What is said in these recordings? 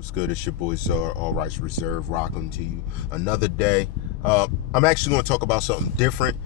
What's good? It's your boy Czar, All Rights Reserved, rocking to you another day. I'm actually going to talk about something different.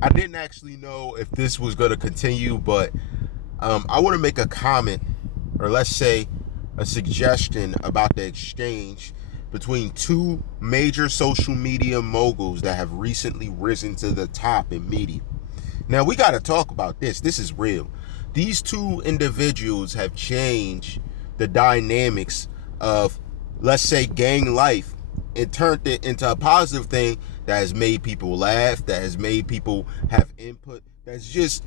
I didn't actually know if this was going to continue, but I want to make a comment, or let's say a suggestion about the exchange between two major social media moguls that have recently risen to the top in media. Now, we got to talk about this. This is real. These two individuals have changed the dynamics of, let's say, gang life, and turned it into a positive thing that has made people laugh, that has made people have input, that's just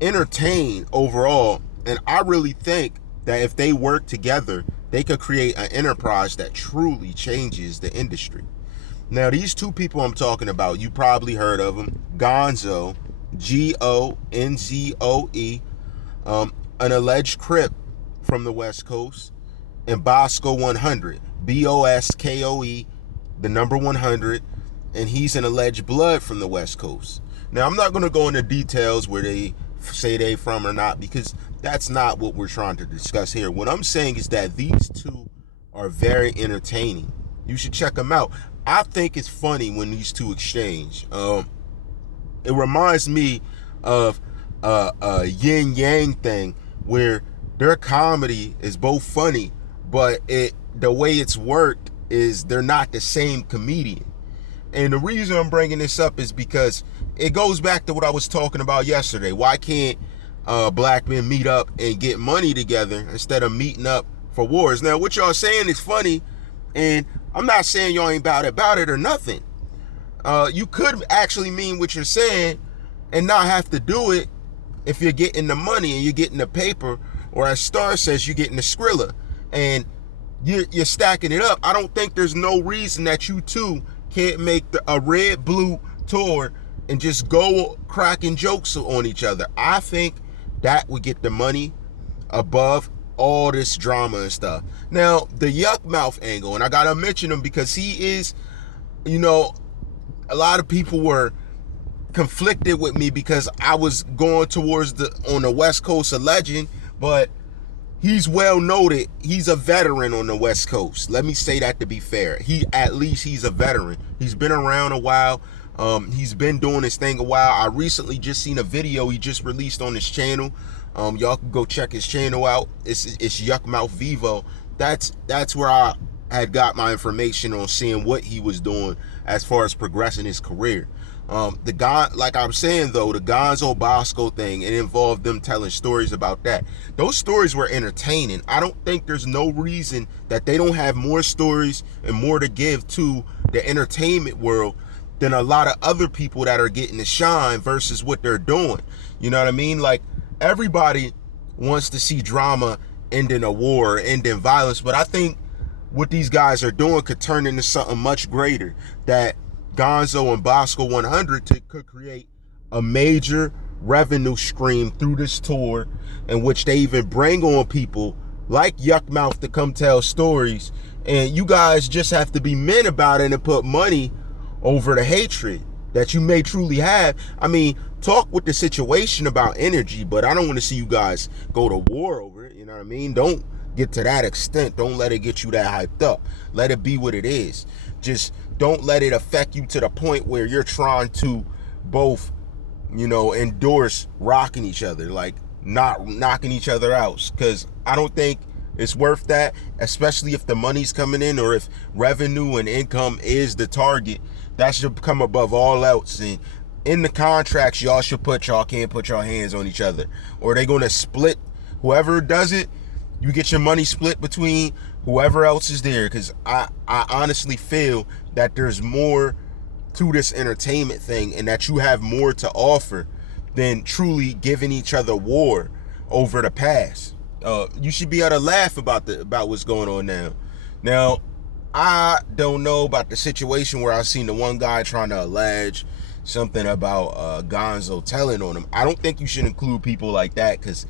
entertained overall. And I really think that if they work together, they could create an enterprise that truly changes the industry. Now, these two people I'm talking about, you probably heard of them. Gonzoe, Gonzoe, an alleged Crip from the West Coast, and Boskoe100, Boskoe, the number 100, and he's an alleged Blood from the West Coast. Now, I'm not going to go into details where they say they from or not, because that's not what we're trying to discuss here. What I'm saying is that these two are very entertaining. You should check them out. I think it's funny when these two exchange. It reminds me of a yin yang thing where their comedy is both funny, but the way it's worked is they're not the same comedian. And the reason I'm bringing this up is because it goes back to what I was talking about yesterday. Why can't black men meet up and get money together instead of meeting up for wars? Now, what y'all saying is funny, and I'm not saying y'all ain't about it or nothing. You could actually mean what you're saying and not have to do it if you're getting the money and you're getting the paper, or as Star says, you're getting the Skrilla, and you're stacking it up. I don't think there's no reason that you two can't make a red-blue tour and just go cracking jokes on each other. I think that would get the money above all this drama and stuff. Now, the Yuck Mouth angle, and I gotta mention him because he is, a lot of people were conflicted with me because I was going towards on the West Coast a legend, but he's well noted. He's a veteran on the West Coast. Let me say that to be fair. He's a veteran. He's been around a while. He's been doing his thing a while. I recently just seen a video he just released on his channel. Y'all can go check his channel out. It's Yuck Mouth Vivo. That's where I had got my information on seeing what he was doing as far as progressing his career. The guy, like I'm saying though, the Gonzoe Boskoe thing, it involved them telling stories about that. Those stories were entertaining. I don't think there's no reason that they don't have more stories and more to give to the entertainment world than a lot of other people that are getting to shine versus what they're doing. You know what I mean? Like, everybody wants to see drama ending a war, ending violence, but I think what these guys are doing could turn into something much greater, that Gonzoe and Boskoe100 could create a major revenue stream through this tour, in which they even bring on people like Yuck Mouth to come tell stories, and you guys just have to be men about it and put money over the hatred that you may truly have. I mean, talk with the situation about energy, but I don't want to see you guys go to war over it. You know what I mean? Don't get to that extent. Don't let it get you that hyped up. Let it be what it is. Just don't let it affect you to the point where you're trying to both, endorse rocking each other, like not knocking each other out. Because I don't think it's worth that, especially if the money's coming in, or if revenue and income is the target. That should come above all else. And in the contracts, y'all can't put your hands on each other, or they're going to split. Whoever does it, you get your money split between whoever else is there. Because I honestly feel that there's more to this entertainment thing, and that you have more to offer than truly giving each other war over the past. You should be able to laugh about what's going on now. Now, I don't know about the situation where I seen the one guy trying to allege something about Gonzoe telling on him. I don't think you should include people like that, because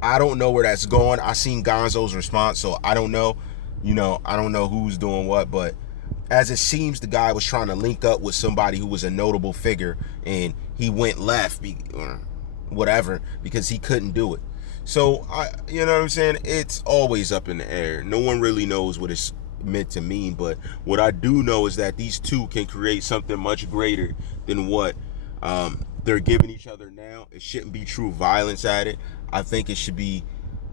I don't know where that's going. I seen Gonzoe's response, so I don't know. I don't know who's doing what, but as it seems, the guy was trying to link up with somebody who was a notable figure, and he went left or whatever because he couldn't do it. So you know what I'm saying? It's always up in the air. No one really knows what it's meant to mean, but what I do know is that these two can create something much greater than what they're giving each other now. It shouldn't be true violence at it. I think it should be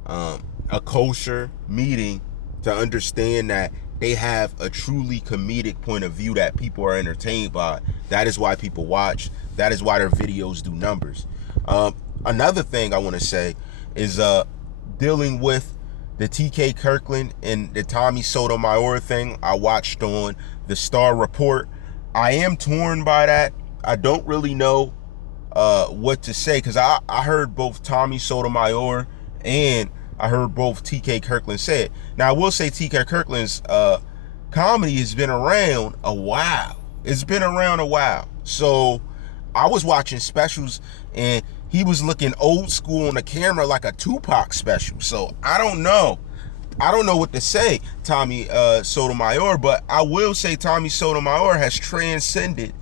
a kosher meeting to understand that they have a truly comedic point of view that people are entertained by. That is why people watch. That is why their videos do numbers. Another thing I want to say is dealing with the TK Kirkland and the Tommy Sotomayor thing I watched on the Star Report. I am torn by that. I don't really know what to say, because I heard both Tommy Sotomayor and I heard both TK Kirkland say it. Now, I will say TK Kirkland's comedy has been around a while. It's been around a while. So I was watching specials and he was looking old school on the camera like a Tupac special. So I don't know. I don't know what to say, Tommy Sotomayor, but I will say Tommy Sotomayor has transcended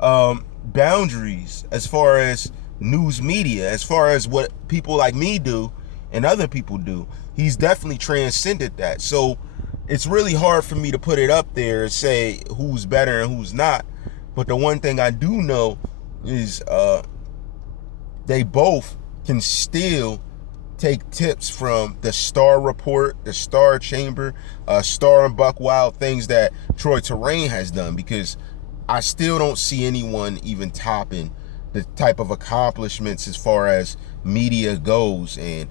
boundaries as far as news media, as far as what people like me do and other people do. He's definitely transcended that. So it's really hard for me to put it up there and say who's better and who's not. But the one thing I do know is they both can still take tips from the Star Report, the Star Chamber, Star and Buck Wild, things that Troy Terrain has done, because I still don't see anyone even topping the type of accomplishments as far as media goes, and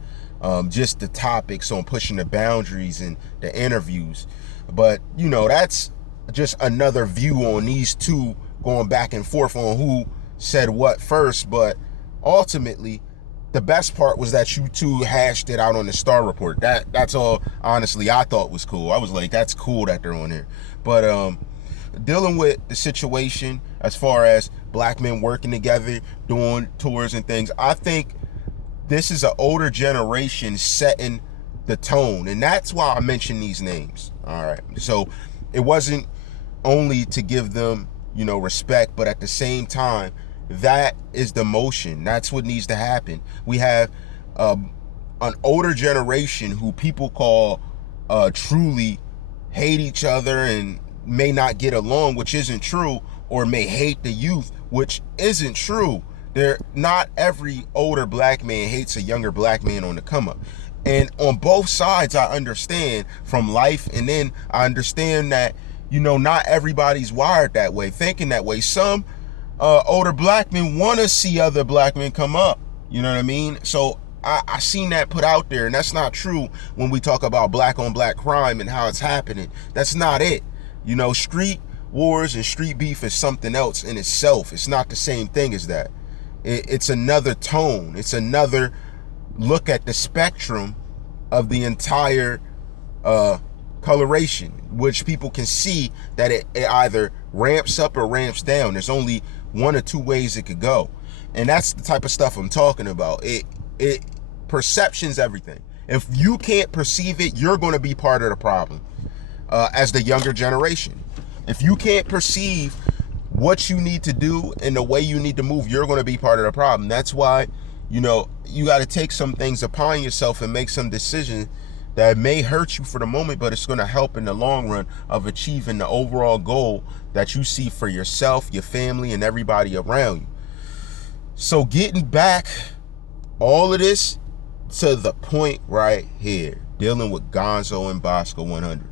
just the topics on pushing the boundaries and the interviews. But, you know, that's just another view on these two going back and forth on who said what first. But ultimately, the best part was that you two hashed it out on the Star Report. That's all, honestly, I thought was cool. I was like, that's cool that they're on there. But dealing with the situation as far as black men working together, doing tours and things, I think this is an older generation setting the tone. And that's why I mentioned these names. All right. So it wasn't only to give them, you know, respect, but at the same time, that is the motion. That's what needs to happen. We have an older generation who people call truly hate each other and may not get along, which isn't true, or may hate the youth, which isn't true. Not every older black man hates a younger black man on the come up. And on both sides, I understand from life, and then I understand that, you know, not everybody's wired that way, thinking that way. Some older black men want to see other black men come up. You know what I mean? So I seen that put out there, and that's not true when we talk about black on black crime and how it's happening. That's not it. You know, street wars and street beef is something else in itself. It's not the same thing as that. It's another tone. It's another look at the spectrum of the entire coloration, which people can see that it either ramps up or ramps down. There's only one or two ways it could go. And that's the type of stuff I'm talking about. Perception's everything. If you can't perceive it, you're going to be part of the problem as the younger generation. If you can't perceive what you need to do and the way you need to move, you're going to be part of the problem. That's why, you know, you got to take some things upon yourself and make some decisions that may hurt you for the moment, but it's going to help in the long run of achieving the overall goal that you see for yourself, your family, and everybody around you. So getting back all of this to the point right here, dealing with Gonzoe and Boskoe100.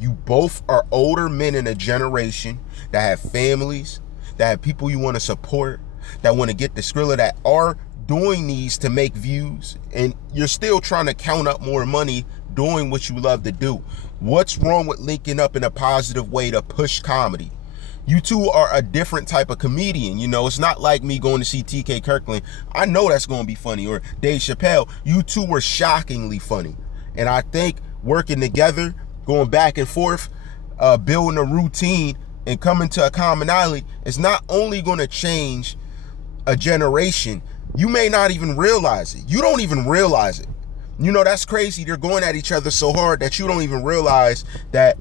You both are older men in a generation that have families, that have people you want to support, that want to get the Skrilla, that are doing these to make views, and you're still trying to count up more money doing what you love to do. What's wrong with linking up in a positive way to push comedy? You two are a different type of comedian. You know, it's not like me going to see TK Kirkland. I know that's going to be funny. Or Dave Chappelle. You two were shockingly funny. And I think working together, going back and forth, building a routine and coming to a commonality is not only going to change a generation, you may not even realize it. You don't even realize it. You know, that's crazy. They're going at each other so hard that you don't even realize that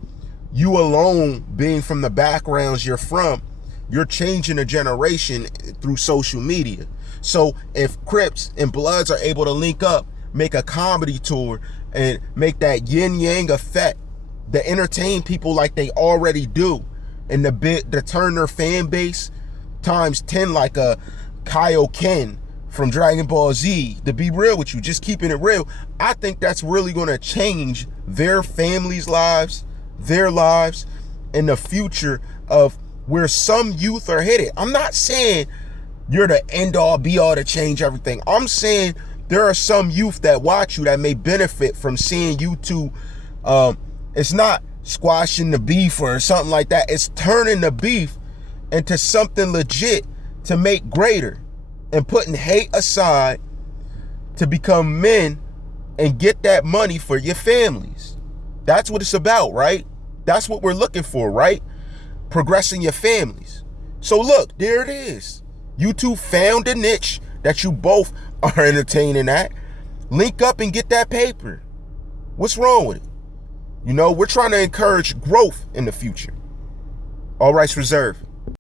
you alone, being from the backgrounds you're from, you're changing a generation through social media. So if Crips and Bloods are able to link up, make a comedy tour and make that yin-yang effect to entertain people like they already do, and to turn their fan base times 10 like a Kaioken from Dragon Ball Z, to be real with you, just keeping it real, I think that's really going to change their families' lives, their lives, and the future of where some youth are headed. I'm not saying you're the end-all, be-all to change everything. I'm saying there are some youth that watch you that may benefit from seeing you two. It's not squashing the beef or something like that. It's turning the beef into something legit to make greater, and putting hate aside to become men and get that money for your families. That's what it's about, right? That's what we're looking for, right? Progressing your families. So look, there it is. You two found a niche that you both are entertaining at. Link up and get that paper. What's wrong with it? You know, we're trying to encourage growth in the future. All rights reserved.